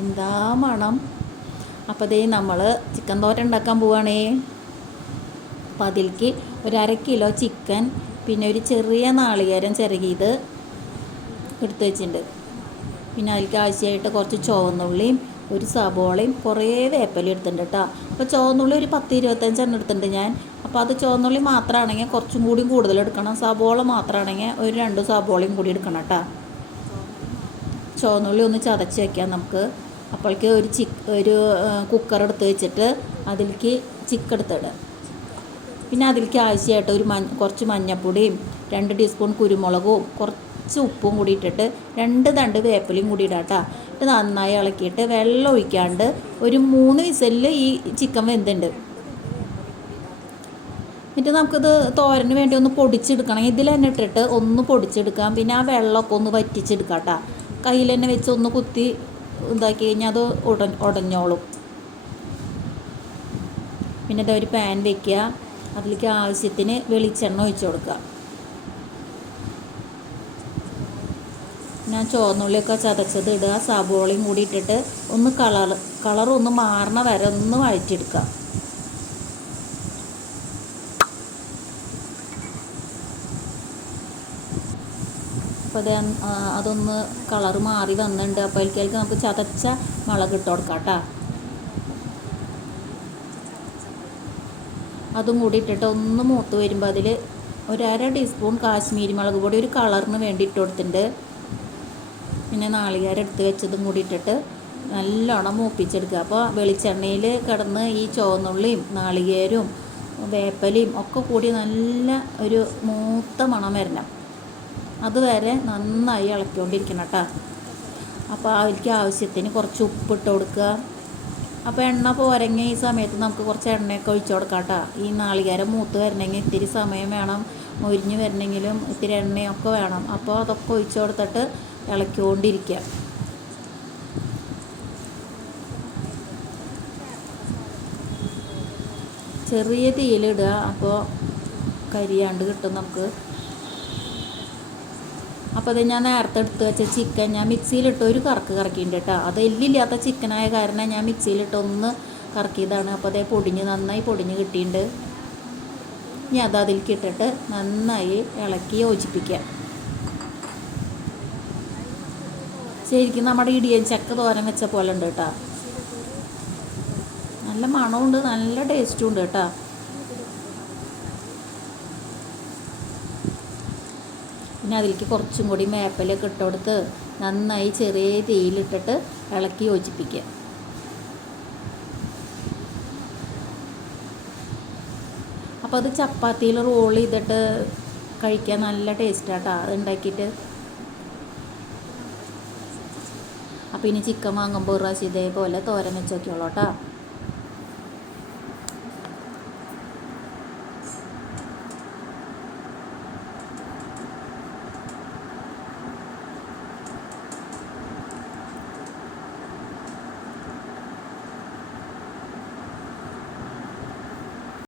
എന്താ മണം? അപ്പോൾ ദേ നമ്മൾ ചിക്കൻ തോര ഉണ്ടാക്കാൻ പോവുകയാണേ അപ്പോൾ അതിലേക്ക് ഒരു അര കിലോ ചിക്കൻ പിന്നെ ഒരു ചെറിയ നാളികേരം ചിരകിയത് എടുത്ത് വെച്ചിട്ടുണ്ട്. പിന്നെ അതിലേക്ക് ആവശ്യമായിട്ട് കുറച്ച് ചുവന്നുള്ളിയും ഒരു സബോളയും കുറേ വേപ്പലും എടുത്തിട്ടുണ്ട് കേട്ടോ. അപ്പോൾ ചുവന്നുള്ളി ഒരു പത്ത് ഇരുപത്തഞ്ചെണ്ണം എടുത്തിട്ടുണ്ട് ഞാൻ. അപ്പോൾ അത് ചുവന്നുള്ളി മാത്രമാണെങ്കിൽ കുറച്ചും കൂടി കൂടുതൽ എടുക്കണം. സബോള മാത്രമാണെങ്കിൽ ഒരു രണ്ട് സബോളയും കൂടി എടുക്കണം കേട്ടോ. ചുവന്നുള്ളി ഒന്ന് ചതച്ച് വയ്ക്കാം നമുക്ക്. അപ്പോഴേക്ക് ഒരു ചിക്ക് ഒരു കുക്കർ എടുത്ത് വെച്ചിട്ട് അതിലേക്ക് ചിക്ക് എടുത്തിടുക പിന്നെ അതിലേക്ക് ആവശ്യമായിട്ട് ഒരു മഞ്ഞ കുറച്ച് മഞ്ഞപ്പൊടിയും രണ്ട് ടീസ്പൂൺ കുരുമുളകും കുറച്ച് ഉപ്പും കൂടി ഇട്ടിട്ട് രണ്ട് തണ്ട് വേപ്പിലയും കൂടി ഇടാം കേട്ടോ ഇത് നന്നായി ഇളക്കിയിട്ട് വെള്ളം ഒഴിക്കാണ്ട് ഒരു മൂന്ന് വിസലിൽ ഈ ചിക്കൻ വെന്തുണ്ട്. എന്നിട്ട് നമുക്കിത് തോരന് വേണ്ടി ഒന്ന് പൊടിച്ചെടുക്കണം ഇതിൽ തന്നെ ഇട്ടിട്ട് ഒന്ന് പൊടിച്ചെടുക്കാം. പിന്നെ ആ വെള്ളമൊക്കെ ഒന്ന് വറ്റിച്ചെടുക്കാം കേട്ടോ കയ്യിൽ തന്നെ വെച്ച് ഒന്ന് കുത്തി ഇതാക്കി കഴിഞ്ഞാൽ അത് ഉട ഉടഞ്ഞോളും. പിന്നെ ഇതാ ഒരു പാൻ വെക്കുക. അതിലേക്ക് ആവശ്യത്തിന് വെളിച്ചെണ്ണ ഒഴിച്ചു കൊടുക്കുക. ഞാൻ ചോന്നുള്ളിയൊക്കെ ചതച്ചത് ഇടുക. സബോളയും കൂടി ഇട്ടിട്ട് ഒന്ന് കളർ കളർ ഒന്ന് മാറണ വരെ ഒന്ന് വഴറ്റിയെടുക്കുക. അപ്പോൾ അത് അതൊന്ന് കളർ മാറി വന്നിട്ടുണ്ട് അപ്പോൾ അതിലേക്ക് നമുക്ക് ചതച്ച മുളക് ഇട്ട് കൊടുക്കാം കേട്ടോ അതും കൂടി ഇട്ടിട്ട് ഒന്ന് മൂത്ത് വരുമ്പോൾ അതിൽ ഒരു അര ടീസ്പൂൺ കാശ്മീരി മുളക് പൊടി ഒരു കളറിന് വേണ്ടി ഇട്ട് കൊടുത്തിട്ടുണ്ട് പിന്നെ നാളികേരം എടുത്ത് വെച്ചതും കൂടി ഇട്ടിട്ട് നല്ലോണം മൂപ്പിച്ചെടുക്കുക അപ്പോൾ വെളിച്ചെണ്ണയിൽ കിടന്ന് ഈ ചുവന്നുള്ളിയും നാളികേരവും വേപ്പലയും ഒക്കെ കൂടി നല്ല ഒരു മൂത്ത മണം വരണം. അതുവരെ നന്നായി ഇളക്കിക്കൊണ്ടിരിക്കണം കേട്ടോ. അപ്പോൾ അവർക്ക് ആവശ്യത്തിന് കുറച്ച് ഉപ്പിട്ട് കൊടുക്കുക. അപ്പോൾ എണ്ണ പോരെങ്കിൽ ഈ സമയത്ത് നമുക്ക് കുറച്ച് എണ്ണയൊക്കെ ഒഴിച്ചു കൊടുക്കാം കേട്ടോ. ഈ നാളികേരം മൂത്ത് വരണമെങ്കിൽ ഇത്തിരി സമയം വേണം. മൊരിഞ്ഞ് വരണമെങ്കിലും ഇത്തിരി എണ്ണയൊക്കെ വേണം. അപ്പോൾ അതൊക്കെ ഒഴിച്ചു കൊടുത്തിട്ട് ഇളക്കിക്കൊണ്ടിരിക്കുക. ചെറിയ തീയിലിടുക അപ്പോൾ കരിയാണ്ട് കിട്ടും നമുക്ക്. അപ്പോൾ അത് ഞാൻ നേരത്തെ എടുത്ത് വെച്ച ചിക്കൻ ഞാൻ മിക്സിയിലിട്ട് ഒരു കറക്ക് കറക്കിയിട്ടുണ്ട് കേട്ടോ അത് എല്ലില്ലാത്ത ചിക്കനായ കാരണം ഞാൻ മിക്സിയിലിട്ട് ഒന്ന് കറക്കിയതാണ്. അപ്പോൾ അതേ പൊടിഞ്ഞ് നന്നായി പൊടിഞ്ഞ് കിട്ടിയിട്ടുണ്ട് ഇനി അത് അതിലേക്ക് ഇട്ടിട്ട് നന്നായി ഇളക്കി യോജിപ്പിക്കാം. ശരിക്കും നമ്മുടെ ഇടിയൻ ചക്ക തോരൻ വെച്ച പോലെ ഉണ്ട് കേട്ടോ നല്ല മണമുണ്ട് നല്ല ടേസ്റ്റും ഉണ്ട് കേട്ടോ പിന്നെ അതിലേക്ക് കുറച്ചും കൂടി മേപ്പലൊക്കെ ഇട്ട് കൊടുത്ത് നന്നായി ചെറിയ തീയിലിട്ടിട്ട് ഇളക്കി യോജിപ്പിക്കുക. അപ്പോൾ അത് ചപ്പാത്തിയിൽ റോൾ ചെയ്തിട്ട് കഴിക്കാൻ നല്ല ടേസ്റ്റാട്ടോ. അത് ഉണ്ടാക്കിയിട്ട്. അപ്പോൾ ഇനി ചിക്കൻ വാങ്ങുമ്പോൾ ഒരു പ്രാവശ്യം ഇതേപോലെ തോരൻ വെച്ച് കേട്ടോ.